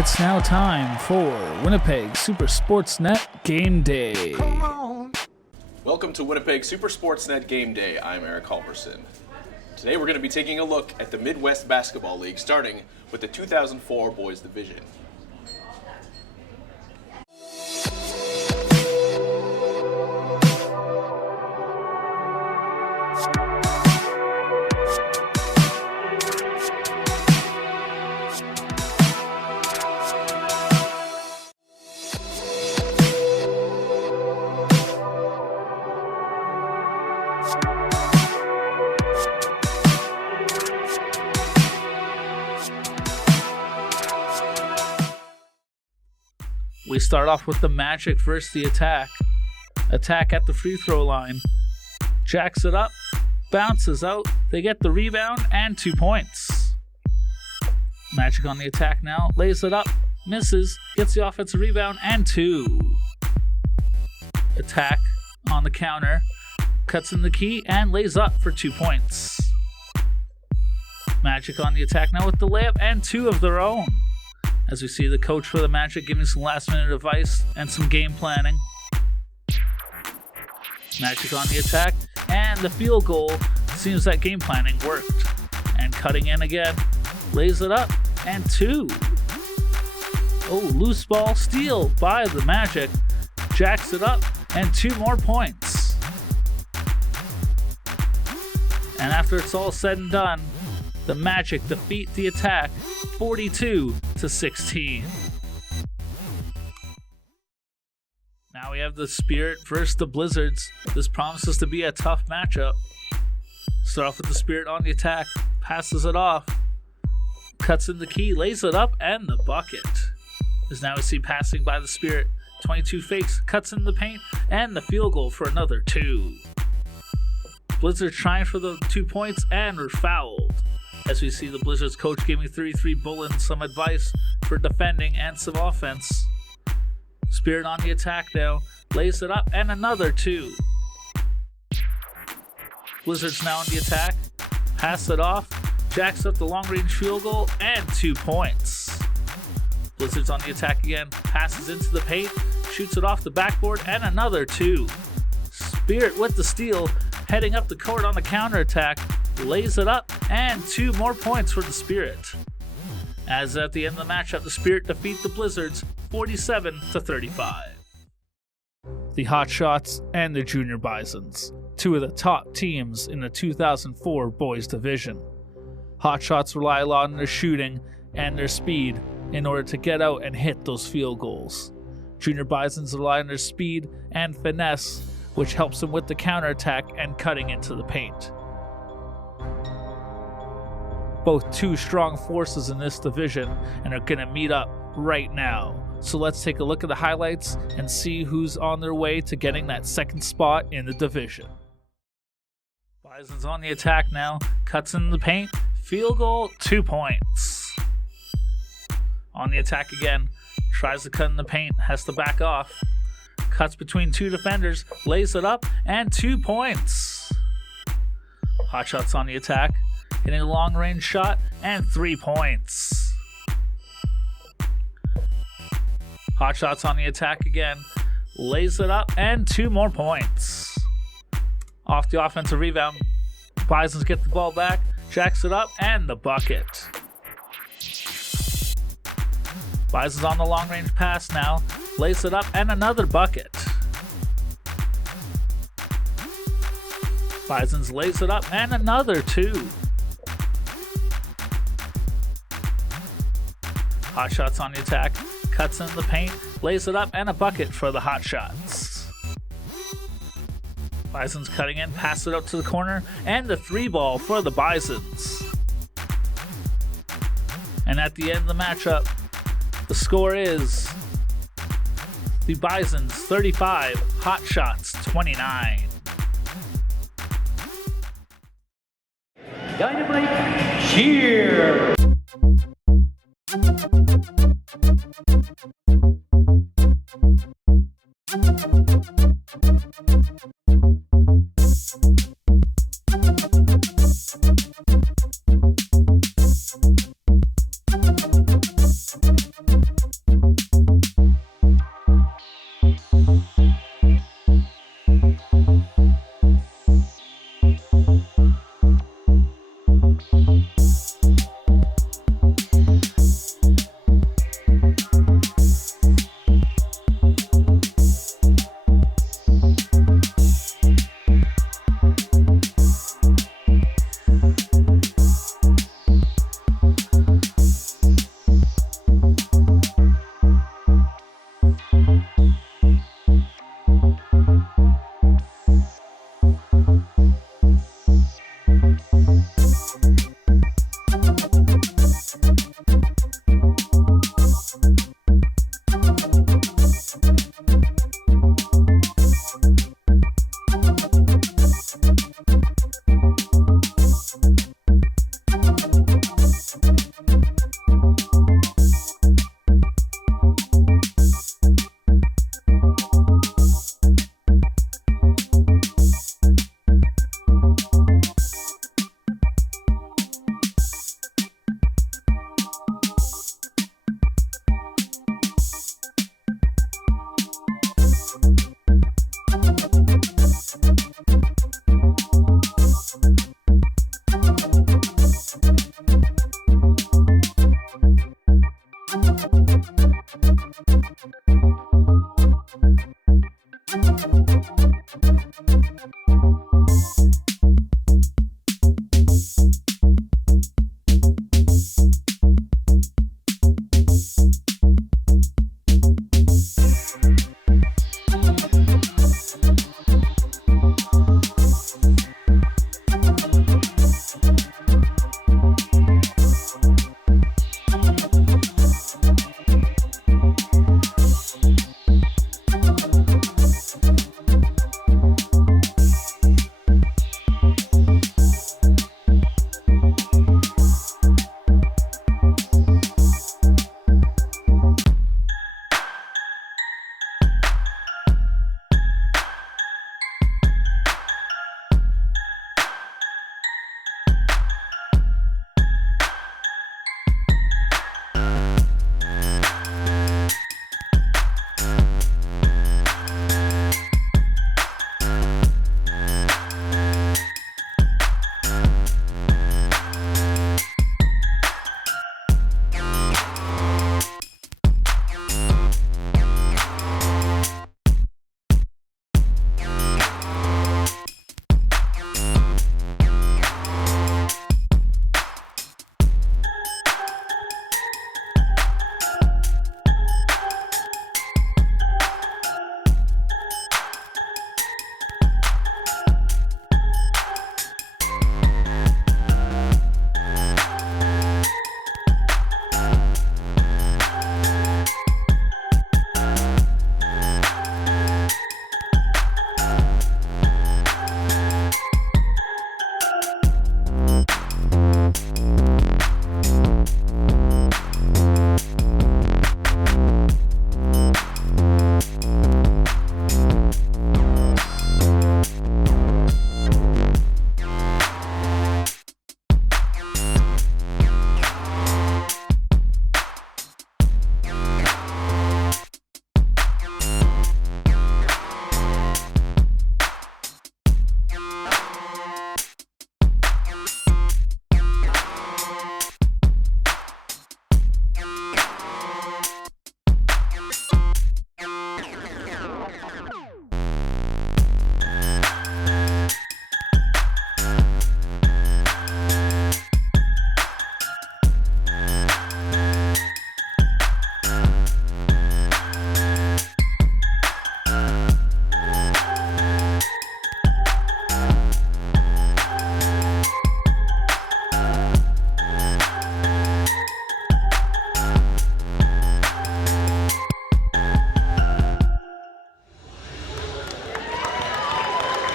It's now time for Winnipeg Super Sportsnet Game Day. Welcome to Winnipeg Super Sportsnet Game Day. I'm Eric Halverson. Today we're going to be taking a look at the Midwest Basketball League, starting with the 2004 Boys Division. We start off with the Magic versus the Attack. Attack at the free throw line. Jacks it up, bounces out. They get the rebound and 2 points. Magic on the attack now, lays it up, misses, gets the offensive rebound and 2. Attack on the counter, cuts in the key and lays up for 2 points. Magic on the attack now with the layup and 2 of their own. As we see the coach for the Magic giving some last-minute advice and some game planning. Magic on the attack, and the field goal. Seems that game planning worked. And cutting in again, lays it up, and 2. Oh, loose ball steal by the Magic. Jacks it up, and 2 more points. And after it's all said and done, the Magic defeat the Attack 42-16. Now we have the Spirit versus the Blizzards. This promises to be a tough matchup. Start off with the Spirit on the attack, passes it off, cuts in the key, lays it up, and the bucket. As now we see passing by the Spirit, 22 fakes, cuts in the paint, and the field goal for another 2. Blizzards trying for the 2 points and were fouled. As we see the Blizzards coach giving 33 Bullen some advice for defending and some offense. Spirit on the attack now, lays it up and another 2. Blizzards now on the attack, pass it off, jacks up the long range field goal and 2 points. Blizzards on the attack again, passes into the paint, shoots it off the backboard and another 2. Spirit with the steal, heading up the court on the counterattack, lays it up, and 2 more points for the Spirit. As at the end of the matchup, the Spirit defeat the Blizzards 47-35. The Hotshots and the Junior Bisons, 2 of the top teams in the 2004 Boys Division. Hotshots rely a lot on their shooting and their speed in order to get out and hit those field goals. Junior Bisons rely on their speed and finesse, which helps them with the counterattack and cutting into the paint. Both 2 strong forces in this division and are going to meet up right now. So let's take a look at the highlights and see who's on their way to getting that second spot in the division. Bison's on the attack now, cuts in the paint, field goal, 2 points. On the attack again, tries to cut in the paint, has to back off. Cuts between 2 defenders, lays it up, and 2 points. Hotshots on the attack, hitting a long-range shot, and 3 points. Hotshots on the attack again, lays it up, and 2 more points. Off the offensive rebound, Bisons get the ball back, jacks it up, and the bucket. Bisons on the long-range pass now, lays it up, and another bucket. Bisons lays it up, and another 2. Hotshots on the attack, cuts in the paint, lays it up, and a bucket for the Hotshots. Bisons cutting in, pass it out to the corner, and the 3 ball for the Bisons. And at the end of the matchup, the score is the Bisons 35, Hotshots 29. Dynamite cheer!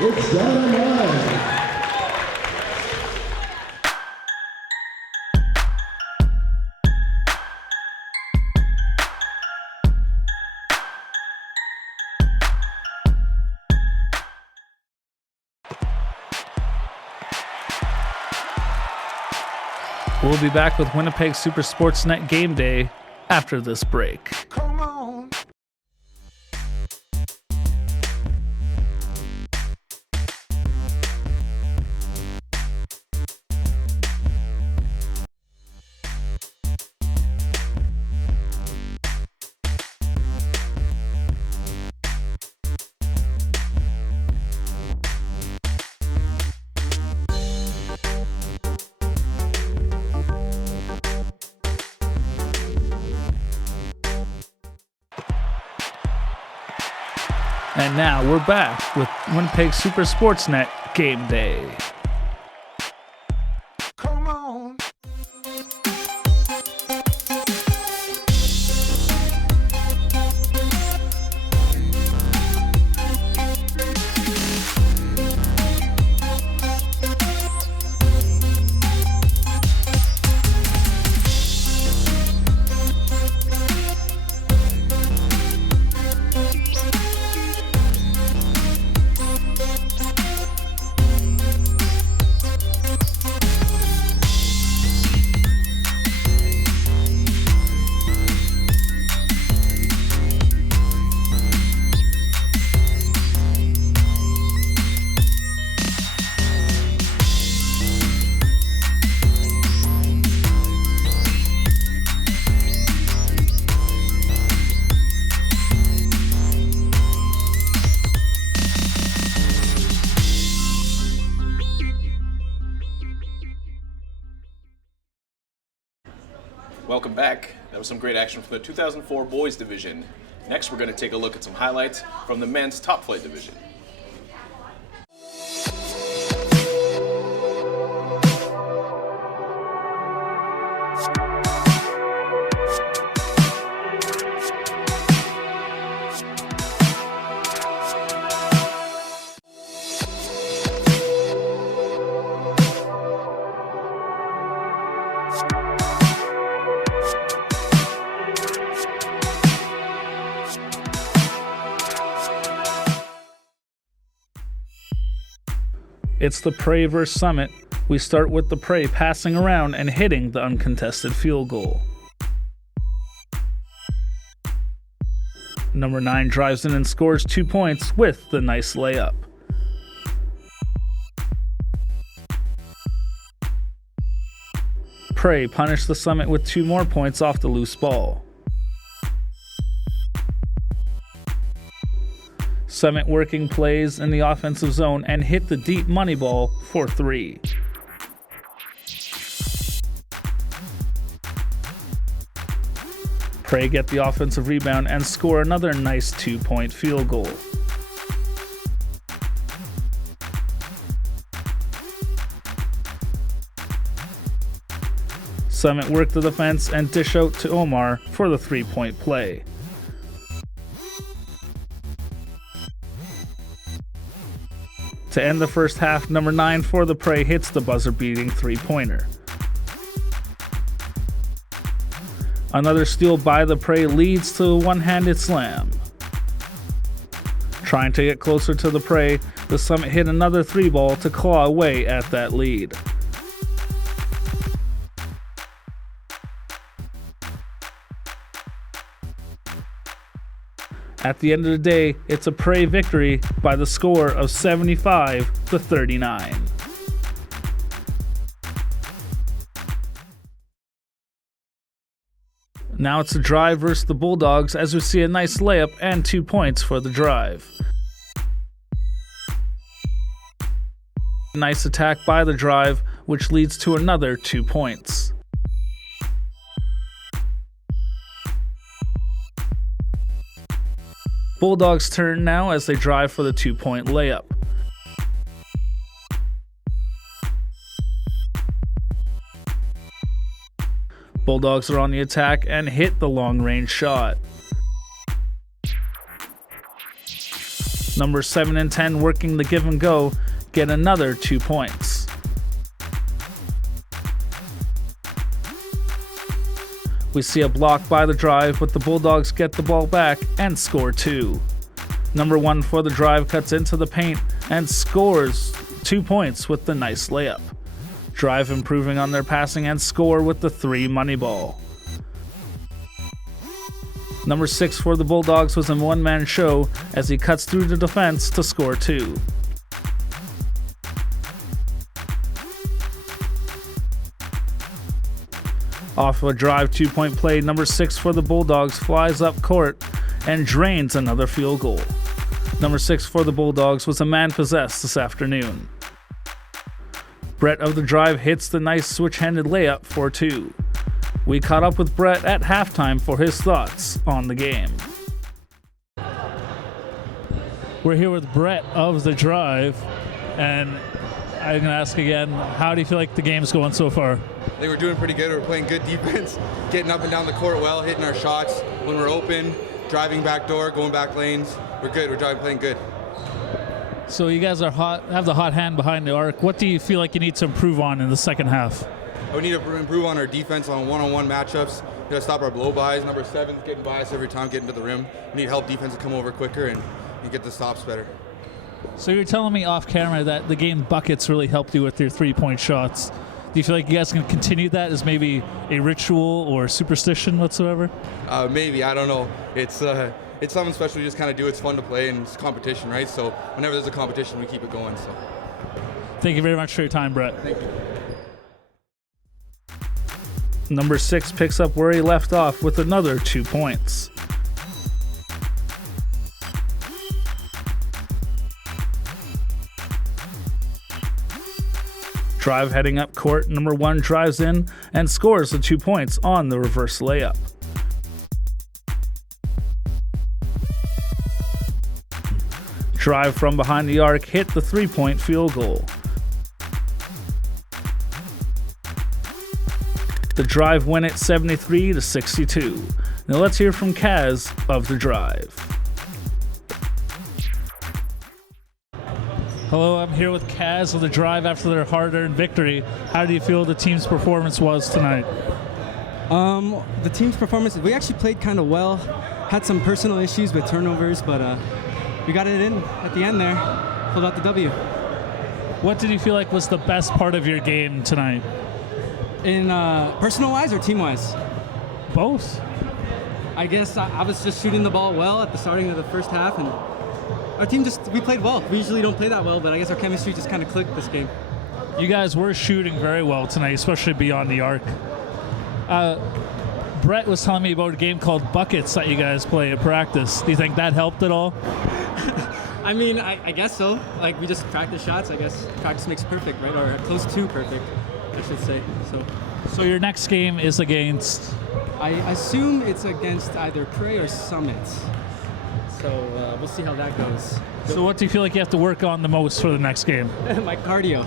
It's done. We'll be back with Winnipeg Super Sportsnet Game Day after this break. Come on. And now we're back with Winnipeg Super Sportsnet Game Day. Come on. Welcome back. That was some great action from the 2004 boys division. Next, we're going to take a look at some highlights from the men's top flight division. It's the Prey vs. Summit. We start with the Prey passing around and hitting the uncontested field goal. Number 9 drives in and scores 2 points with the nice layup. Prey punished the Summit with 2 more points off the loose ball. Summit working plays in the offensive zone and hit the deep money ball for 3. Prey get the offensive rebound and score another nice 2-point field goal. Summit work the defense and dish out to Omar for the 3-point play. To end the first half, number 9 for the Prey hits the buzzer-beating 3-pointer. Another steal by the Prey leads to a one-handed slam. Trying to get closer to the Prey, the Summit hit another 3-ball to claw away at that lead. At the end of the day, it's a Prey victory by the score of 75-39. Now it's the Drive versus the Bulldogs as we see a nice layup and 2 points for the Drive. Nice attack by the Drive, which leads to another 2 points. Bulldogs' turn now as they drive for the 2-point layup. Bulldogs are on the attack and hit the long-range shot. Number 7 and 10 working the give and go get another 2 points. We see a block by the Drive, but the Bulldogs get the ball back and score 2. Number 1 for the Drive cuts into the paint and scores 2 points with the nice layup. Drive improving on their passing and score with the 3 money ball. Number 6 for the Bulldogs was a one-man show as he cuts through the defense to score 2. Off of a Drive 2-point play, number 6 for the Bulldogs flies up court and drains another field goal. Number 6 for the Bulldogs was a man possessed this afternoon. Brett of the Drive hits the nice switch-handed layup for 2. We caught up with Brett at halftime for his thoughts on the game. We're here with Brett of the Drive, and I'm going to ask again, how do you feel like the game's going so far? I think we're doing pretty good. We're playing good defense, getting up and down the court well, hitting our shots when we're open, driving back door, going back lanes. We're good. We're playing good. So you guys are have the hot hand behind the arc. What do you feel like you need to improve on in the second half? We need to improve on our defense on one-on-one matchups. We got to stop our blow-bys. Number 7's getting by us every time, getting to the rim. We need help defense to come over quicker and get the stops better. So you're telling me off camera that the game buckets really helped you with your 3-point shots. Do you feel like you guys can continue that as maybe a ritual or superstition whatsoever? Maybe. I don't know. It's something special you just kind of do. It's fun to play, and it's competition, right? So whenever there's a competition, we keep it going. So thank you very much for your time, Brett. Thank you. Number 6 picks up where he left off with another 2 points. Drive heading up court. Number 1 drives in and scores the 2 points on the reverse layup. Drive from behind the arc, hit the 3-point field goal. The drive win it 73-62. Now let's hear from Kaz of the drive. Hello, I'm here with Kaz of the drive after their hard-earned victory. How do you feel the team's performance was tonight? The team's performance, we actually played kind of well. Had some personal issues with turnovers, but we got it in at the end there. Pulled out the W. What did you feel like was the best part of your game tonight? In personal-wise or team-wise? Both. I guess I was just shooting the ball well at the starting of the first half, and our team we played well. We usually don't play that well, but I guess our chemistry just kind of clicked this game. You guys were shooting very well tonight, especially beyond the arc. Brett was telling me about a game called Buckets that you guys play at practice. Do you think that helped at all? I mean, I guess so. Like, we just practice shots. I guess practice makes perfect, right? Or close to perfect, I should say. So your next game is against? I assume it's against either Prey or Summit. So we'll see how that goes. So what do you feel like you have to work on the most for the next game? My cardio.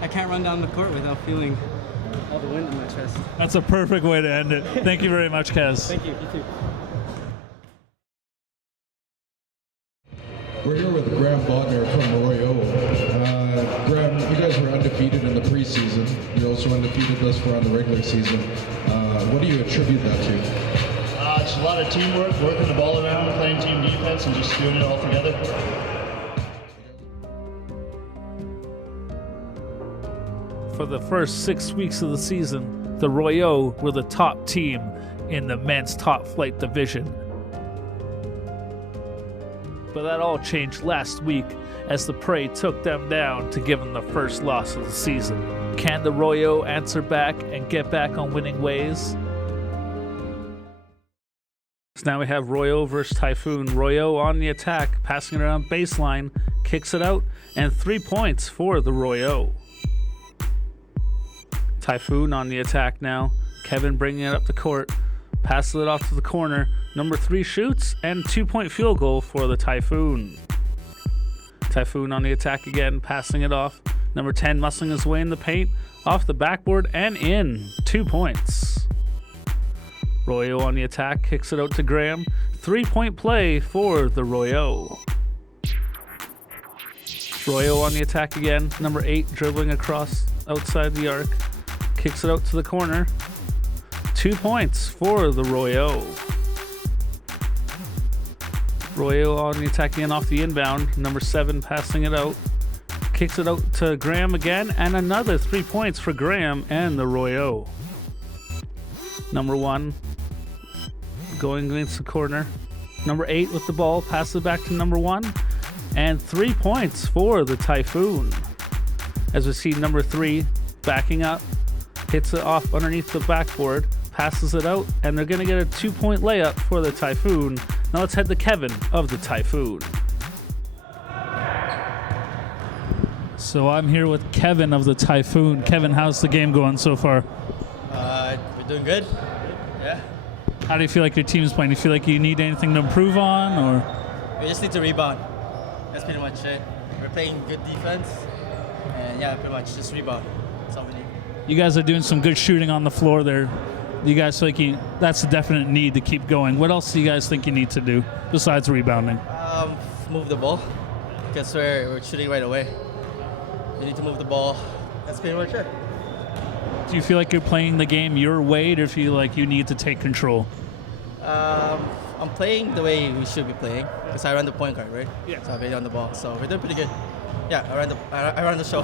I can't run down the court without feeling all the wind in my chest. That's a perfect way to end it. Thank you very much, Kaz. Thank you. You too. We're here with Graham Bodner from Royo. Graham, you guys were undefeated in the preseason. You're also undefeated thus far in the regular season. What do you attribute that to? Just a lot of teamwork, working the ball around, playing team defense, and just doing it all together. For the first 6 weeks of the season, the Royo were the top team in the men's top flight division. But that all changed last week as the Prey took them down to give them the first loss of the season. Can the Royo answer back and get back on winning ways? So now we have Royo versus Typhoon. Royo on the attack, passing it around baseline, kicks it out, and 3 points for the Royo. Typhoon on the attack now. Kevin bringing it up the court, passes it off to the corner. Number 3 shoots, and 2-point field goal for the Typhoon. Typhoon on the attack again, passing it off. Number 10 muscling his way in the paint, off the backboard and in. 2 points. Royo on the attack, kicks it out to Graham. 3-point play for the Royo. Royo on the attack again. Number 8 dribbling across outside the arc. Kicks it out to the corner. 2 points for the Royo. Royo on the attack again off the inbound. Number 7 passing it out. Kicks it out to Graham again. And another 3 points for Graham and the Royo. Number 1 going against the corner. Number 8 with the ball. Passes it back to number 1. And 3 points for the Typhoon. As we see number 3 backing up. Hits it off underneath the backboard. Passes it out. And they're going to get a 2-point layup for the Typhoon. Now let's head to Kevin of the Typhoon. So I'm here with Kevin of the Typhoon. Kevin, how's the game going so far? We're doing good. Yeah. How do you feel like your team's playing? Do you feel like you need anything to improve on, or? We just need to rebound. That's pretty much it. We're playing good defense, and yeah, pretty much just rebound. That's all we need. You guys are doing some good shooting on the floor there. You guys feel like that's a definite need to keep going. What else do you guys think you need to do besides rebounding? Move the ball, because we're shooting right away. We need to move the ball. That's pretty much it. Do you feel like you're playing the game your way, or feel like you need to take control? I'm playing the way we should be playing, because I run the point guard, right? Yeah. So I play on the ball, so we're doing pretty good. Yeah, I run the show.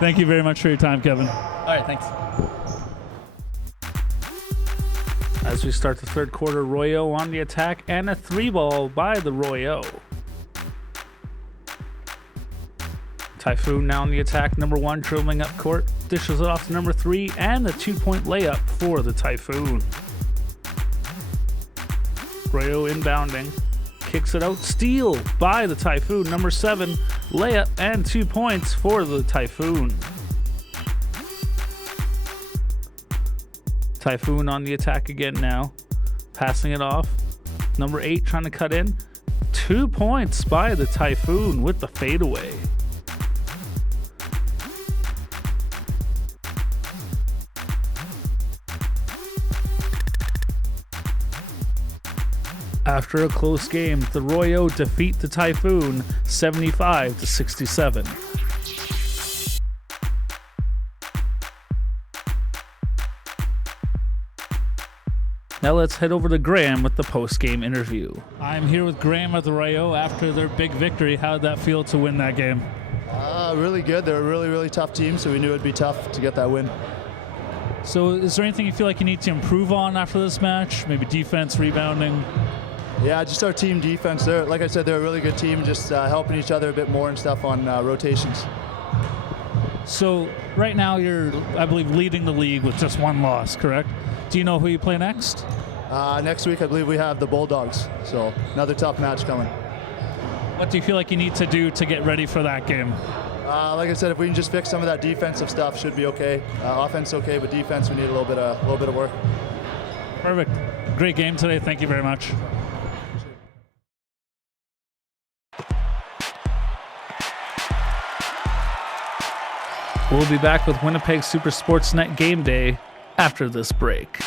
Thank you very much for your time, Kevin. All right, thanks. As we start the third quarter, Royo on the attack, and a 3-ball by the Royo. Typhoon now on the attack. Number 1 dribbling up court, dishes it off to number 3, and the 2-point layup for the Typhoon. Royo inbounding. kicks it out. Steal by the Typhoon. Number 7, layup and 2 points for the Typhoon. Typhoon on the attack again now. Passing it off. Number 8 trying to cut in. 2 points by the Typhoon with the fadeaway. After a close game, the Royo defeat the Typhoon 75-67. Now let's head over to Graham with the post-game interview. I'm here with Graham at the Royo after their big victory. How did that feel to win that game? Really good. They're a really, really tough team, so we knew it'd be tough to get that win. So is there anything you feel like you need to improve on after this match? Maybe defense, rebounding? Yeah, just our team defense. Like I said, they're a really good team, just helping each other a bit more and stuff on rotations. So right now you're, I believe, leading the league with just 1 loss, correct? Do you know who you play next? Next week, I believe we have the Bulldogs, so another tough match coming. What do you feel like you need to do to get ready for that game? Like I said, if we can just fix some of that defensive stuff, should be okay. Offense okay, but defense we need a little bit of work. Perfect. Great game today. Thank you very much. We'll be back with Winnipeg Super Sportsnet Game Day after this break.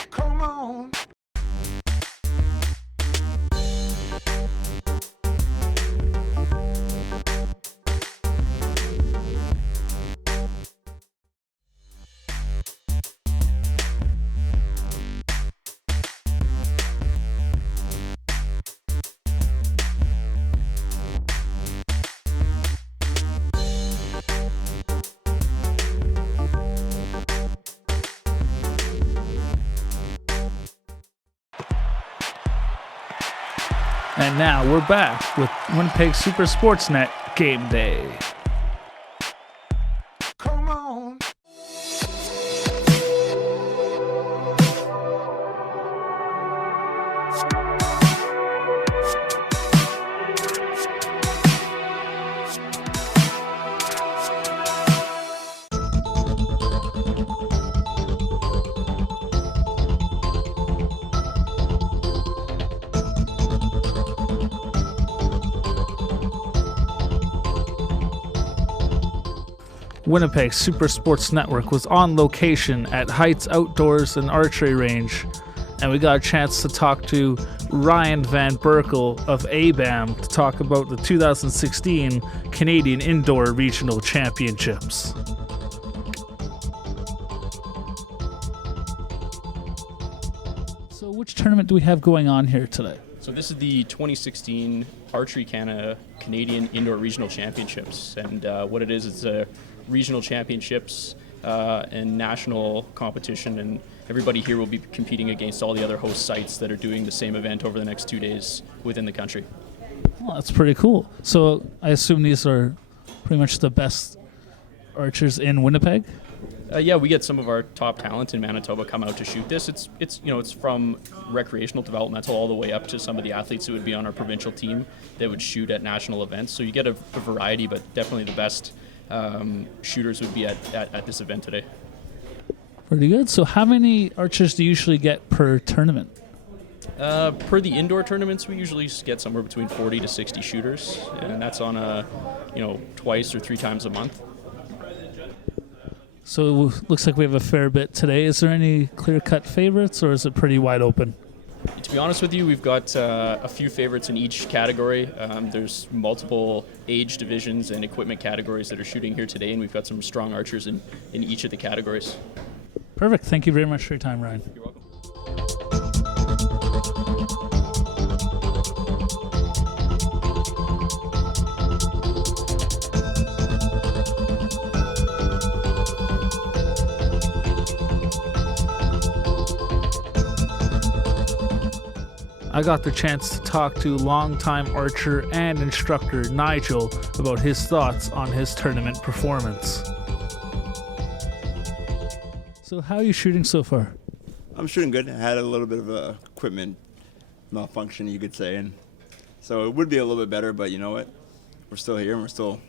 And now we're back with Winnipeg Super Sportsnet Game Day. Winnipeg Super Sports Network was on location at Heights Outdoors and Archery Range, and we got a chance to talk to Ryan Van Berkel of ABAM to talk about the 2016 Canadian Indoor Regional Championships. So which tournament do we have going on here today? So this is the 2016 Archery Canada Canadian Indoor Regional Championships, and what it is, it's a regional championships and national competition, and everybody here will be competing against all the other host sites that are doing the same event over the next 2 days within the country. Well, that's pretty cool. So I assume these are pretty much the best archers in Winnipeg? Yeah, we get some of our top talent in Manitoba come out to shoot this. It's from recreational developmental all the way up to some of the athletes who would be on our provincial team that would shoot at national events. So you get a variety, but definitely the best shooters would be at this event today. Pretty good. So how many archers do you usually get per tournament? Per the indoor tournaments, we usually get somewhere between 40 to 60 shooters, and that's on twice or 3 times a month. So it looks like we have a fair bit today. Is there any clear-cut favorites, or is it pretty wide open? To be honest with you, we've got a few favorites in each category. There's multiple age divisions and equipment categories that are shooting here today, and we've got some strong archers in each of the categories. Perfect. Thank you very much for your time, Ryan. You're welcome. I got the chance to talk to longtime archer and instructor Nigel about his thoughts on his tournament performance. So how are you shooting so far? I'm shooting good. I had a little bit of a equipment malfunction, you could say, and So it would be a little bit better, but you know what? We're still here and we're still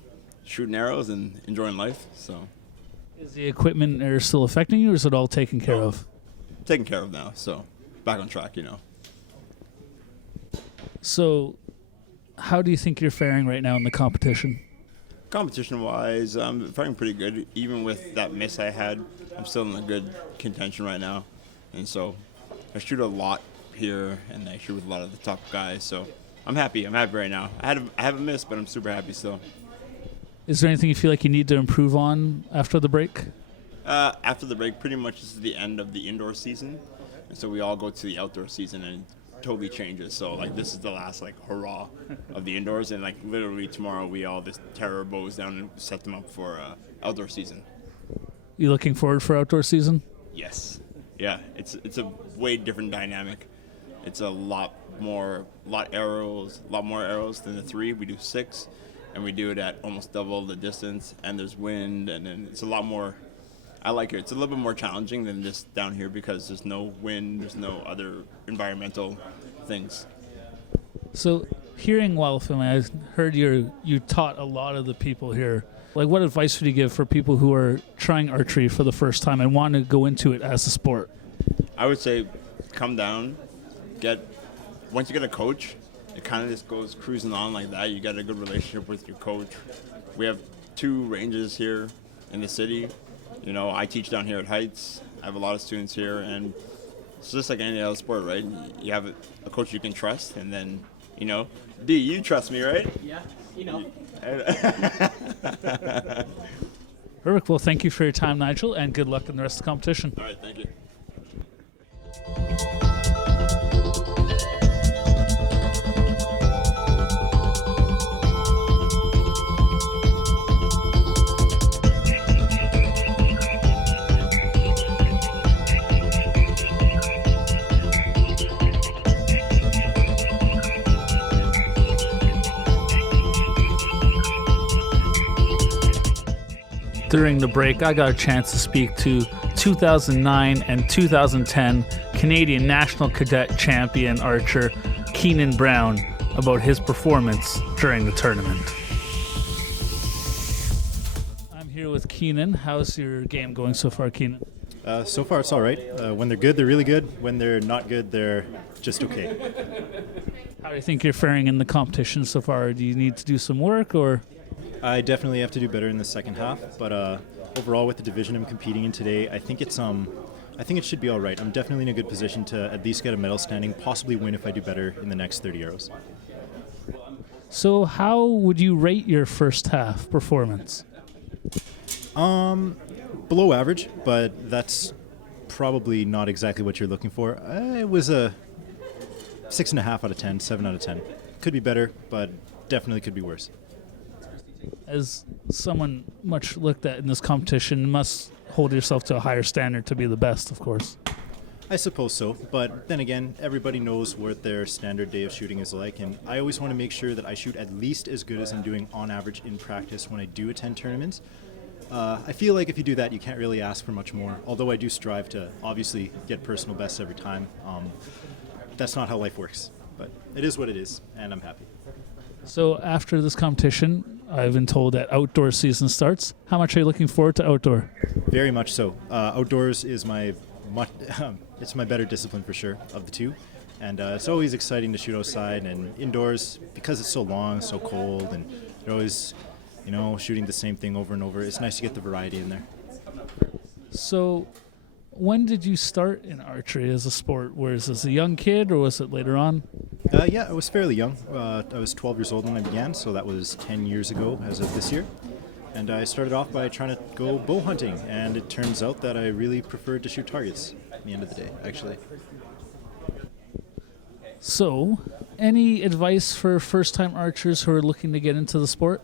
shooting arrows and enjoying life. So Is the equipment still affecting you, or is it all taken care of? taken care of now. So back on track, So how do you think you're faring right now in the competition? Competition-wise, I'm faring pretty good. Even with that miss I had, I'm still in a good contention right now. And so I shoot a lot here, and I shoot with a lot of the top guys. So I'm happy. I'm happy right now. I have a miss, but I'm super happy still. Is there anything you feel like you need to improve on after the break? After the break, pretty much this is the end of the indoor season. And so we all go to the outdoor season, and totally changes. So like this is the last hurrah of the indoors, and literally tomorrow we all just tear our bows down and set them up for outdoor season. You looking forward for outdoor season? Yes. Yeah, it's a way different dynamic. It's a lot more arrows than the 3. We do 6, and we do it at almost double the distance, and there's wind, and then it's a lot more. I like it. It's a little bit more challenging than just down here because there's no wind, there's no other environmental things. So, hearing while filming, I heard you taught a lot of the people here. Like, what advice would you give for people who are trying archery for the first time and want to go into it as a sport? I would say come down, once you get a coach, it kind of just goes cruising on like that. You get a good relationship with your coach. We have 2 ranges here in the city. I teach down here at Heights. I have a lot of students here, and it's just like any other sport, right? You have a coach you can trust, and then, D, you trust me, right? Yeah, Perfect. Well, thank you for your time, Nigel, and good luck in the rest of the competition. All right, thank you. During the break, I got a chance to speak to 2009 and 2010 Canadian National Cadet Champion archer Keenan Brown about his performance during the tournament. I'm here with Keenan. How's your game going so far, Keenan? So far, it's all right. When they're good, they're really good. When they're not good, they're just okay. How do you think you're faring in the competition so far? Do you need to do some work, or? I definitely have to do better in the second half, but overall with the division I'm competing in today, I think it should be all right. I'm definitely in a good position to at least get a medal standing, possibly win if I do better in the next 30 arrows. So how would you rate your first half performance? Below average, but that's probably not exactly what you're looking for. It was a 6.5 out of 10, 7 out of 10. Could be better, but definitely could be worse. As someone much looked at in this competition, you must hold yourself to a higher standard to be the best, of course. I suppose so, but then again, everybody knows what their standard day of shooting is like, and I always want to make sure that I shoot at least as good as I'm doing on average in practice when I do attend tournaments. I feel like if you do that, you can't really ask for much more, although I do strive to obviously get personal bests every time. That's not how life works, but it is what it is, and I'm happy. So after this competition, I've been told that outdoor season starts. How much are you looking forward to outdoor? Very much so. Outdoors is it's my better discipline for sure of the two, and it's always exciting to shoot outside, and indoors because it's so long, so cold, and you're always, shooting the same thing over and over. It's nice to get the variety in there. So when did you start in archery as a sport? Was this a young kid, or was it later on? Yeah, I was fairly young. I was 12 years old when I began, so that was 10 years ago as of this year. And I started off by trying to go bow hunting, and it turns out that I really preferred to shoot targets at the end of the day, actually. So, any advice for first-time archers who are looking to get into the sport?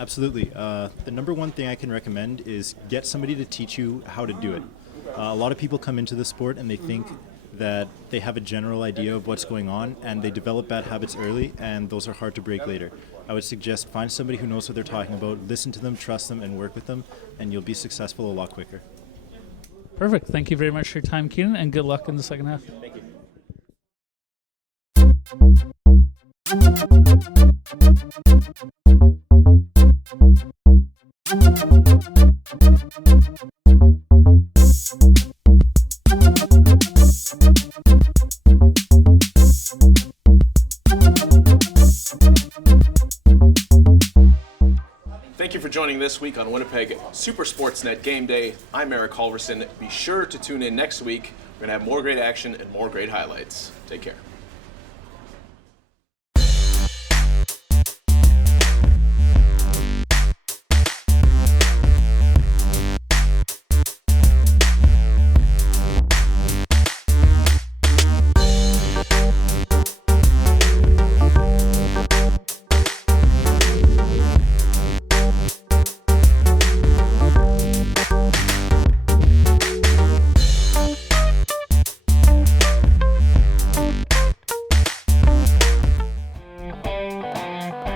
Absolutely. The number one thing I can recommend is get somebody to teach you how to do it. A lot of people come into the sport and they think that they have a general idea of what's going on, and they develop bad habits early, and those are hard to break later. I would suggest find somebody who knows what they're talking about, listen to them, trust them, and work with them, and you'll be successful a lot quicker. Perfect. Thank you very much for your time, Keenan, and good luck in the second half. Thank you. Thank you for joining this week on Winnipeg Super Sportsnet Game Day. I'm Eric Halverson. Be sure to tune in next week. We're going to have more great action and more great highlights. Take care.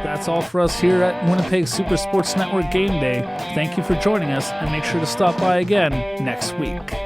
That's all for us here at Winnipeg Super Sports Network Game Day. Thank you for joining us, and make sure to stop by again next week.